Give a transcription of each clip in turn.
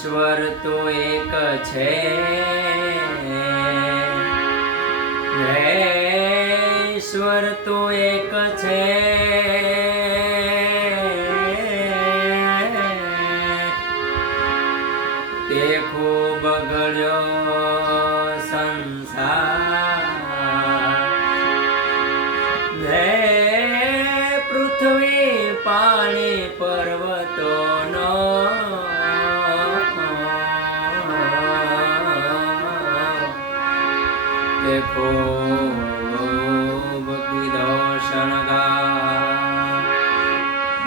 ઈશ્વર તો એક છે, ઈશ્વર તો એક છે, તે ખૂબ બગડ્યો સંસાર, પૃથ્વી પાણી પર્વતોનો દેખો કીધો શણગાર,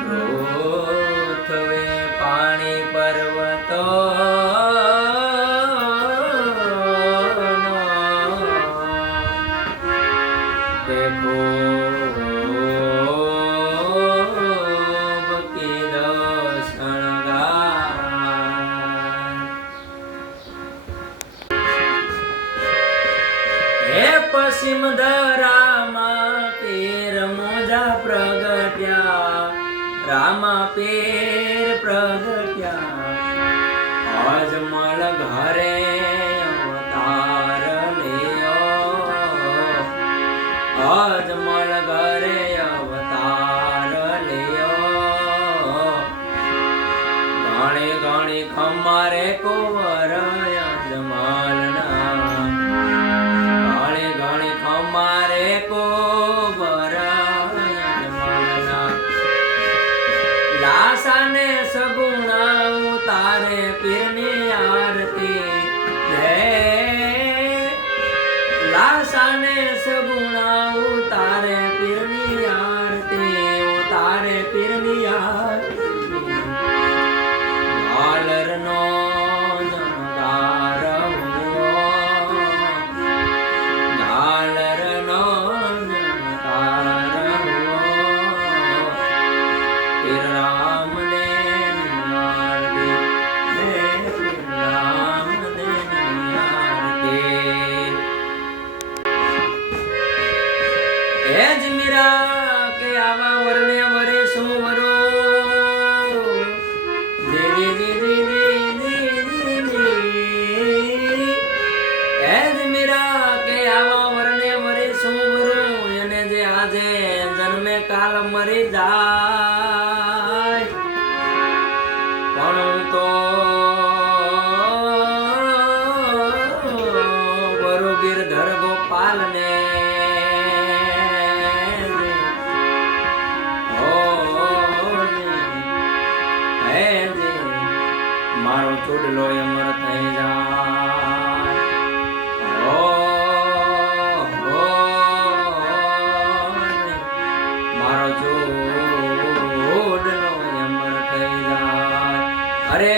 પૃથ્વી પાણી પર્વતો દેખો પશ્ચિમ ધરામાં પેર મોજા પ્રગટ્યા, રામા પેર પ્રગટ્યા, અજમલ ઘરે અવતાર લ્યો, અજમલ ઘરે અવતાર લ્યો, ગણી ગણી ખમારે કુંવર અજમલ મારે કો લાસાને સગુણા ઉતારે પીરની આરતી, લાસાને સગુણા ઉતારે પીરની આરતી, ઉતારે પીરની આરતી, ઝાલરનો મીરા કે આવા વરને વરે શું વરો, મીરા કે આવા વરને વરે શું વરો, એને જે આજે જન્મે કાલ મરી જાય, પણ તો વરુગીર ધર ગોપાલ ને મારો ચૂડલો અમર થઈ જાય, મારો ચૂડલો અમર થઈ જાય, અરે